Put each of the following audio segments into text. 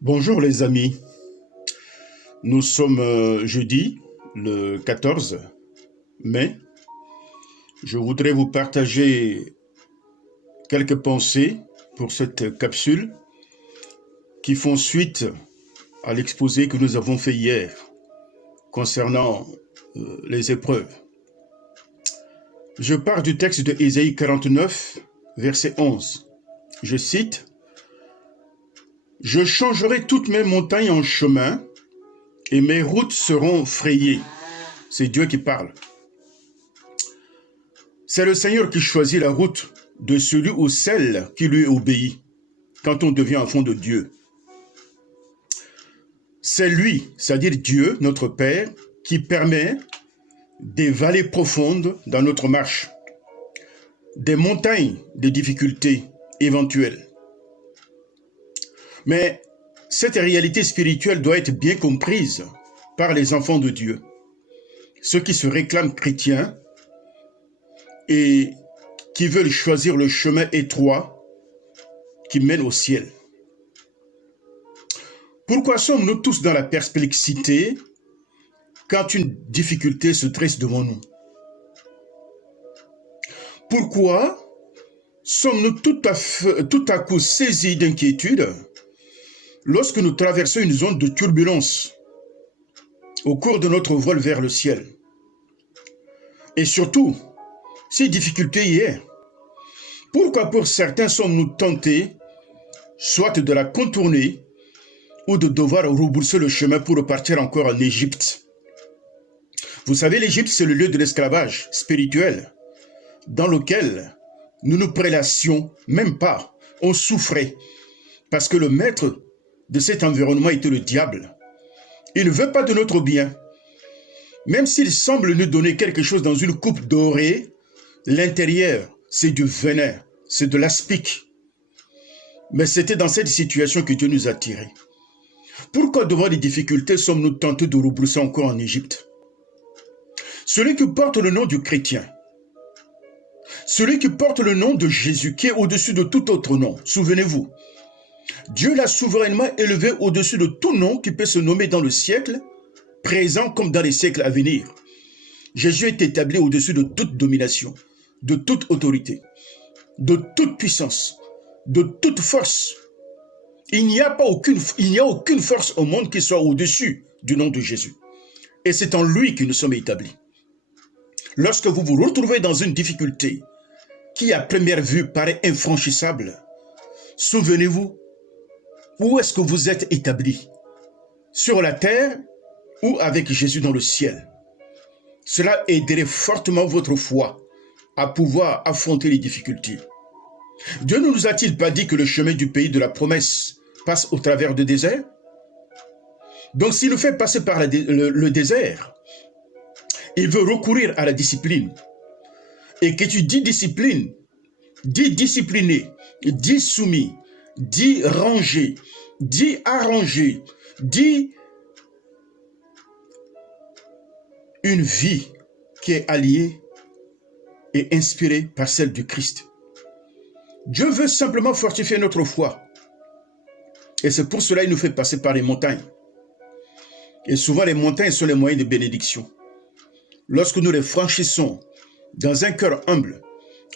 Bonjour les amis, nous sommes jeudi le 14 mai. Je voudrais vous partager quelques pensées pour cette capsule qui font suite à l'exposé que nous avons fait hier concernant les épreuves. Je pars du texte de Ésaïe 49, verset 11. Je cite: « Je changerai toutes mes montagnes en chemin et mes routes seront frayées. » C'est Dieu qui parle. C'est le Seigneur qui choisit la route de celui ou celle qui lui obéit quand on devient enfant de Dieu. C'est lui, c'est-à-dire Dieu, notre Père, qui permet des vallées profondes dans notre marche, des montagnes de difficultés éventuelles. Mais cette réalité spirituelle doit être bien comprise par les enfants de Dieu, ceux qui se réclament chrétiens et qui veulent choisir le chemin étroit qui mène au ciel. Pourquoi sommes-nous tous dans la perplexité quand une difficulté se dresse devant nous? Pourquoi sommes-nous tout à coup saisis d'inquiétude lorsque nous traversons une zone de turbulence au cours de notre vol vers le ciel? Et surtout, si difficulté y est, pourquoi pour certains sommes-nous tentés soit de la contourner ou de devoir rebourser le chemin pour repartir encore en Égypte? Vous savez, l'Égypte, c'est le lieu de l'esclavage spirituel dans lequel nous nous prélassions même pas, on souffrait, parce que le maître de cet environnement était le diable. Il ne veut pas de notre bien. Même s'il semble nous donner quelque chose dans une coupe dorée, l'intérieur, c'est du venin, c'est de l'aspic. Mais c'était dans cette situation que Dieu nous a tirés. Pourquoi devant des difficultés sommes-nous tentés de rebrousser encore en Égypte? Celui qui porte le nom du chrétien, celui qui porte le nom de Jésus, qui est au-dessus de tout autre nom, souvenez-vous, Dieu l'a souverainement élevé au-dessus de tout nom qui peut se nommer dans le siècle présent comme dans les siècles à venir. Jésus est établi au-dessus de toute domination, de toute autorité, de toute puissance, de toute force. Il n'y a aucune force au monde qui soit au-dessus du nom de Jésus. Et c'est en lui que nous sommes établis. Lorsque vous vous retrouvez dans une difficulté qui à première vue paraît infranchissable, souvenez-vous, où est-ce que vous êtes établi? Sur la terre ou avec Jésus dans le ciel? Cela aiderait fortement votre foi à pouvoir affronter les difficultés. Dieu ne nous a-t-il pas dit que le chemin du pays de la promesse passe au travers du désert? Donc s'il nous fait passer par le désert, il veut recourir à la discipline. Et que tu dis discipline, dis discipliné, dis soumis, dis rangé, dis arrangé, dis une vie qui est alliée et inspirée par celle du Christ. Dieu veut simplement fortifier notre foi. Et c'est pour cela qu'il nous fait passer par les montagnes. Et souvent les montagnes sont les moyens de bénédiction. Lorsque nous les franchissons dans un cœur humble,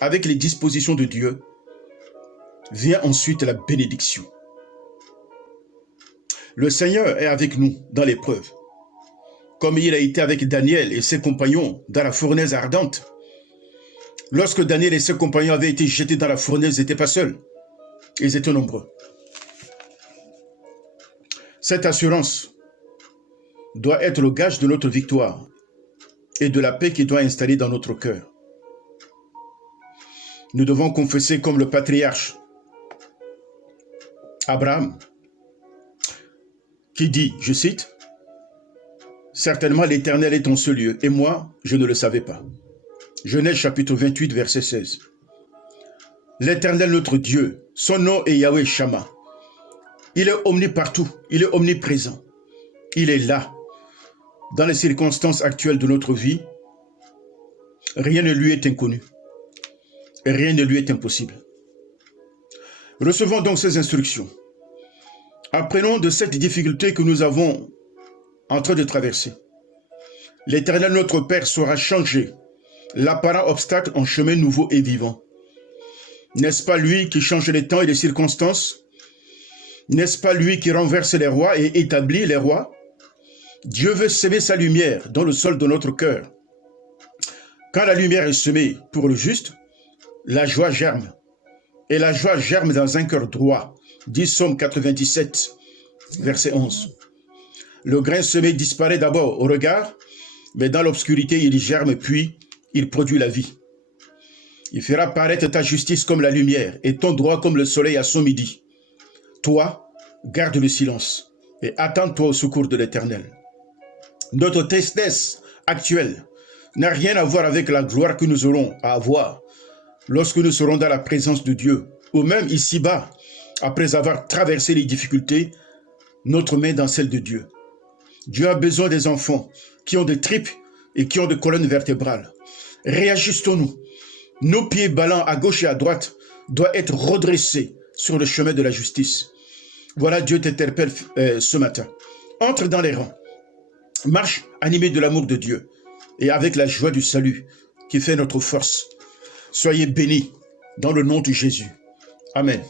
avec les dispositions de Dieu, vient ensuite la bénédiction. Le Seigneur est avec nous dans l'épreuve, comme il a été avec Daniel et ses compagnons dans la fournaise ardente. Lorsque Daniel et ses compagnons avaient été jetés dans la fournaise, ils n'étaient pas seuls, ils étaient nombreux. Cette assurance doit être le gage de notre victoire et de la paix qui doit installer dans notre cœur. Nous devons confesser comme le patriarche Abraham, qui dit, je cite, « Certainement l'Éternel est en ce lieu, et moi, je ne le savais pas. » Genèse chapitre 28, verset 16. L'Éternel notre Dieu, son nom est Yahweh Shama. Il est omnipartout, il est omniprésent. Il est là. Dans les circonstances actuelles de notre vie, rien ne lui est inconnu. Et rien ne lui est impossible. Recevons donc ces instructions. Apprenons de cette difficulté que nous avons en train de traverser. L'Éternel, notre Père, saura changer l'apparent obstacle en chemin nouveau et vivant. N'est-ce pas lui qui change les temps et les circonstances? N'est-ce pas lui qui renverse les rois et établit les rois? Dieu veut semer sa lumière dans le sol de notre cœur. Quand la lumière est semée pour le juste, la joie germe. Et la joie germe dans un cœur droit. Dit Psaume 97, verset 11. Le grain semé disparaît d'abord au regard, mais dans l'obscurité, il germe, puis il produit la vie. Il fera paraître ta justice comme la lumière et ton droit comme le soleil à son midi. Toi, garde le silence et attends-toi au secours de l'Éternel. Notre tristesse actuelle n'a rien à voir avec la gloire que nous aurons à avoir lorsque nous serons dans la présence de Dieu, ou même ici-bas, après avoir traversé les difficultés, notre main dans celle de Dieu. Dieu a besoin des enfants qui ont des tripes et qui ont des colonnes vertébrales. Réajustons-nous. Nos pieds ballants à gauche et à droite doivent être redressés sur le chemin de la justice. Voilà, Dieu t'interpelle ce matin. Entre dans les rangs. Marche animé de l'amour de Dieu et avec la joie du salut qui fait notre force. Soyez bénis dans le nom de Jésus. Amen.